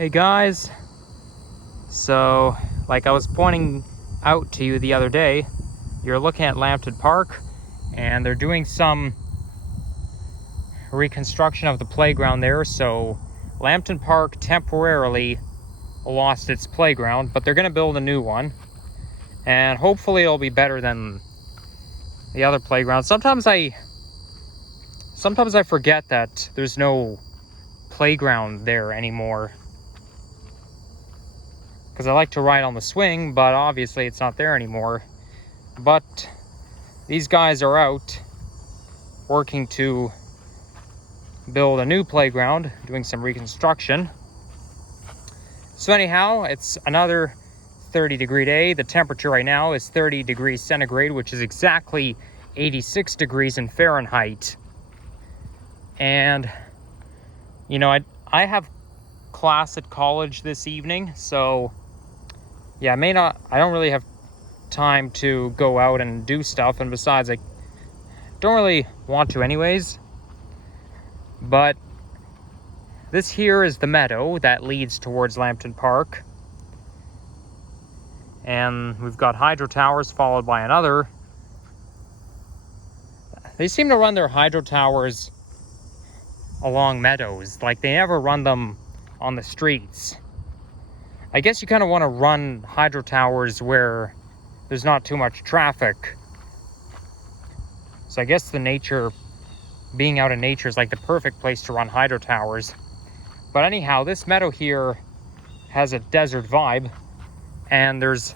Hey guys, so like I was pointing out to you the other day, you're looking at Lambton Park and they're doing some reconstruction of the playground there. So Lambton Park temporarily lost its playground, but they're going to build a new one and hopefully it'll be better than the other playground. Sometimes I forget that there's no playground there anymore, because I like to ride on the swing, but obviously it's not there anymore. But these guys are out working to build a new playground, doing some reconstruction. So anyhow, it's another 30-degree day. The temperature right now is 30 degrees centigrade, which is exactly 86 degrees in Fahrenheit. And you know, I have class at college this evening, so yeah, I don't really have time to go out and do stuff, and besides, I don't really want to anyways. But this here is the meadow that leads towards Lambton Park, and we've got hydro towers followed by another. They seem to run their hydro towers along meadows, like they never run them on the streets. I guess you kind of want to run hydro towers where there's not too much traffic. So I guess being out in nature is like the perfect place to run hydro towers. But anyhow, this meadow here has a desert vibe, and there's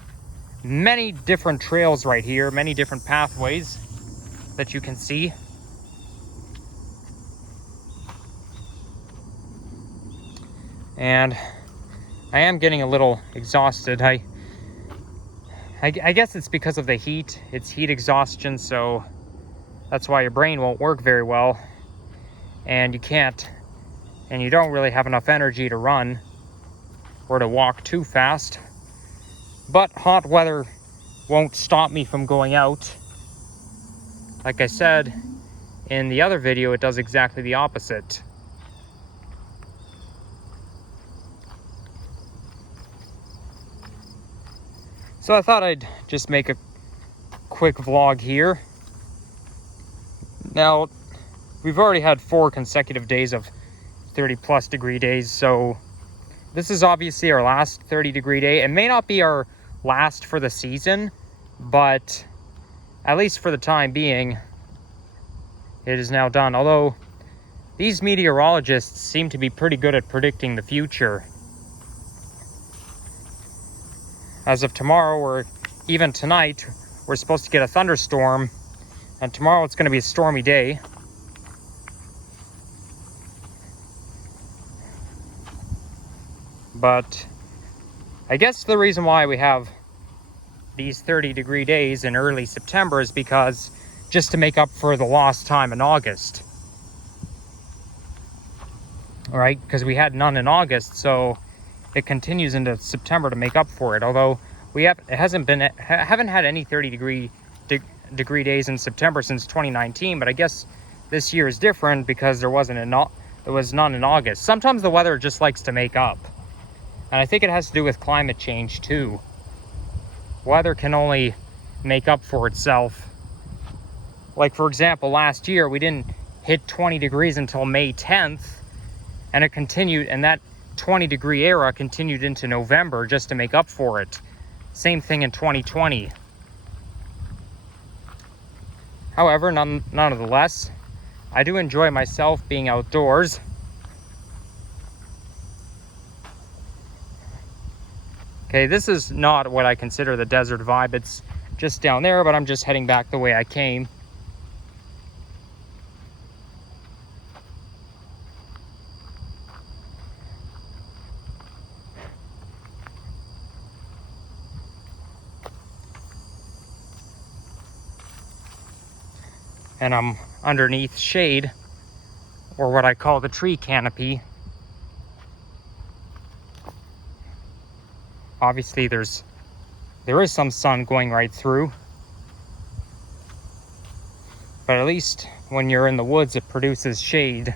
many different trails right here, many different pathways that you can see. And I am getting a little exhausted. I guess it's because of the heat. It's heat exhaustion, so that's why your brain won't work very well. And you don't really have enough energy to run or to walk too fast. But hot weather won't stop me from going out. Like I said in the other video, it does exactly the opposite. So I thought I'd just make a quick vlog here. Now, we've already had 4 consecutive days of 30+ degree days, so this is obviously our last 30-degree day. It may not be our last for the season, but at least for the time being, it is now done. Although these meteorologists seem to be pretty good at predicting the future. As of tomorrow, or even tonight, we're supposed to get a thunderstorm, and tomorrow it's going to be a stormy day. But I guess the reason why we have these 30-degree days in early September is because just to make up for the lost time in August. All right, because we had none in August, so it continues into September to make up for it. Although haven't had any 30-degree days in September since 2019, but I guess this year is different because there was none in August. Sometimes the weather just likes to make up, and I think it has to do with climate change too. Weather can only make up for itself. Like, for example, last year we didn't hit 20 degrees until May 10th, and it continued, and that 20-degree era continued into November just to make up for it. Same thing in 2020. However, nonetheless, I do enjoy myself being outdoors. Okay, this is not what I consider the desert vibe. It's just down there, but I'm just heading back the way I came. And I'm underneath shade, or what I call the tree canopy. Obviously there is some sun going right through, but at least when you're in the woods it produces shade.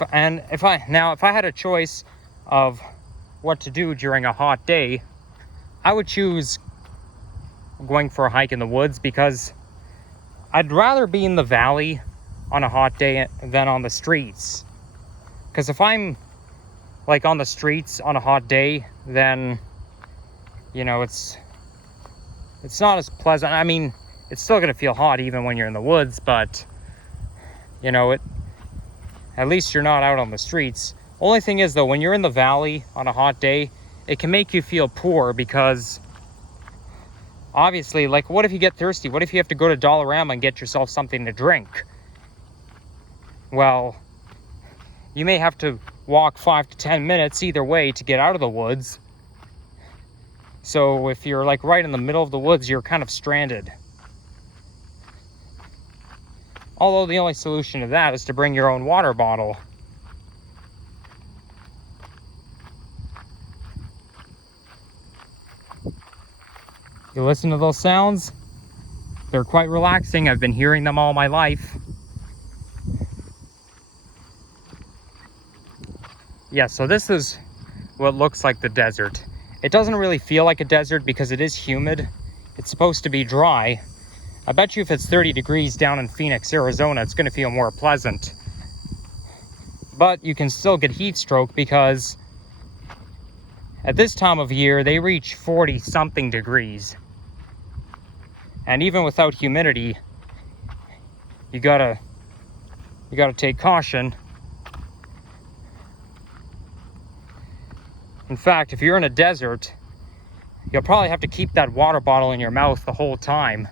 If I had a choice of what to do during a hot day, I would choose going for a hike in the woods, because I'd rather be in the valley on a hot day than on the streets. Because if I'm like on the streets on a hot day, then it's not as pleasant. I mean, it's still gonna feel hot even when you're in the woods, but at least you're not out on the streets. Only thing is though, when you're in the valley on a hot day, it can make you feel poor, because obviously, like, what if you get thirsty? What if you have to go to Dollarama and get yourself something to drink? Well, you may have to walk 5 to 10 minutes either way to get out of the woods. So if you're like right in the middle of the woods, you're kind of stranded. Although the only solution to that is to bring your own water bottle. You listen to those sounds? They're quite relaxing. I've been hearing them all my life. Yeah, so this is what looks like the desert. It doesn't really feel like a desert because it is humid. It's supposed to be dry. I bet you if it's 30 degrees down in Phoenix, Arizona, it's going to feel more pleasant. But you can still get heat stroke, because at this time of year, they reach 40 something degrees. And even without humidity, you gotta take caution. In fact, if you're in a desert, you'll probably have to keep that water bottle in your mouth the whole time.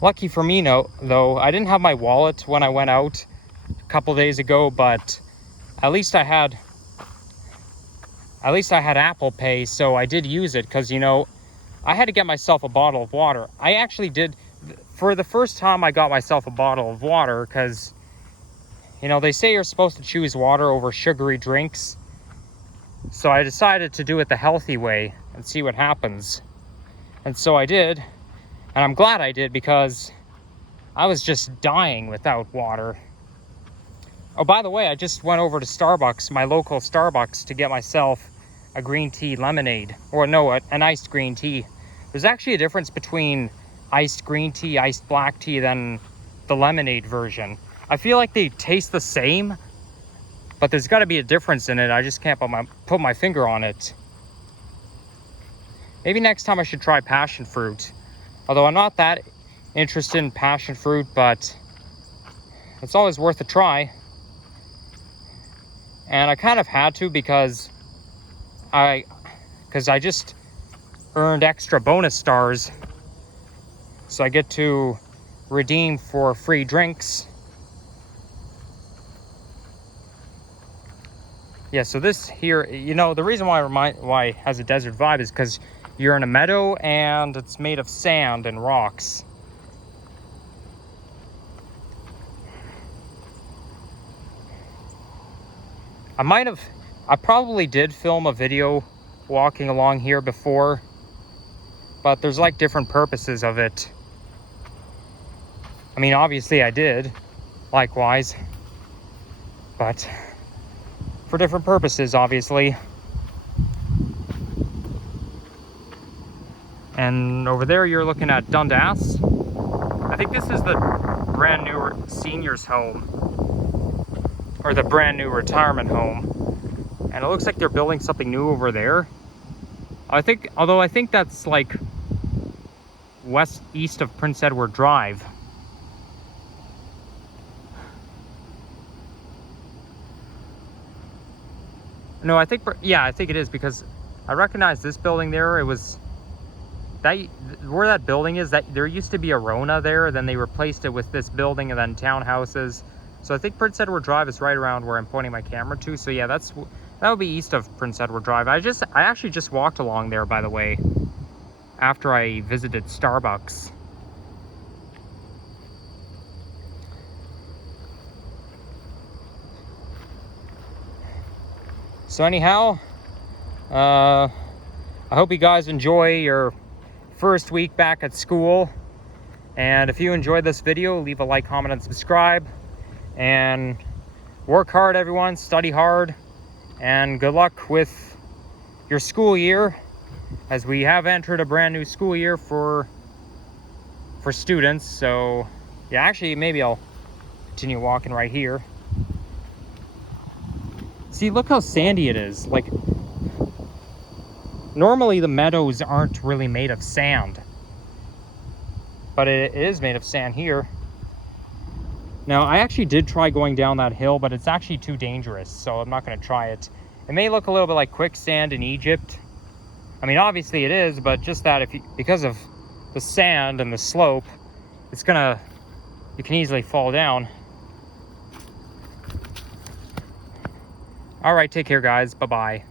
Lucky for me, though, I didn't have my wallet when I went out a couple days ago, but at least I had Apple Pay, so I did use it, because I had to get myself a bottle of water. I actually did, for the first time I got myself a bottle of water, because they say you're supposed to choose water over sugary drinks. So I decided to do it the healthy way and see what happens. And so I did. And I'm glad I did, because I was just dying without water. Oh, by the way, I just went over to Starbucks, my local Starbucks, to get myself a green tea lemonade. Or no, an iced green tea. There's actually a difference between iced green tea, iced black tea, than the lemonade version. I feel like they taste the same, but there's got to be a difference in it. I just can't put my finger on it. Maybe next time I should try passion fruit. Although I'm not that interested in passion fruit, but it's always worth a try. And I kind of had to, because I just earned extra bonus stars. So I get to redeem for free drinks. Yeah, so this here, the reason why it has a desert vibe is because you're in a meadow and it's made of sand and rocks. I probably did film a video walking along here before, but there's like different purposes of it. I mean, obviously I did, likewise, but for different purposes, obviously. And over there, you're looking at Dundas. I think this is the brand new seniors home, or the brand new retirement home. And it looks like they're building something new over there. Although I think that's like east of Prince Edward Drive. No, I think it is, because I recognize this building there. It was where that building is, that there used to be a Rona there, then they replaced it with this building and then townhouses. So I think Prince Edward Drive is right around where I'm pointing my camera to. So yeah, that would be east of Prince Edward Drive. I actually just walked along there, by the way, after I visited Starbucks. So anyhow, I hope you guys enjoy your first week back at school. And if you enjoyed this video, leave a like, comment, and subscribe. And work hard, everyone. Study hard. And good luck with your school year, as we have entered a brand new school year for students. So yeah, actually maybe I'll continue walking right here. See, look how sandy it is. Like, normally the meadows aren't really made of sand, but it is made of sand here. Now, I actually did try going down that hill, but it's actually too dangerous, so I'm not going to try it. It may look a little bit like quicksand in Egypt. I mean, obviously it is, but just that because of the sand and the slope, you can easily fall down. All right, take care, guys. Bye-bye.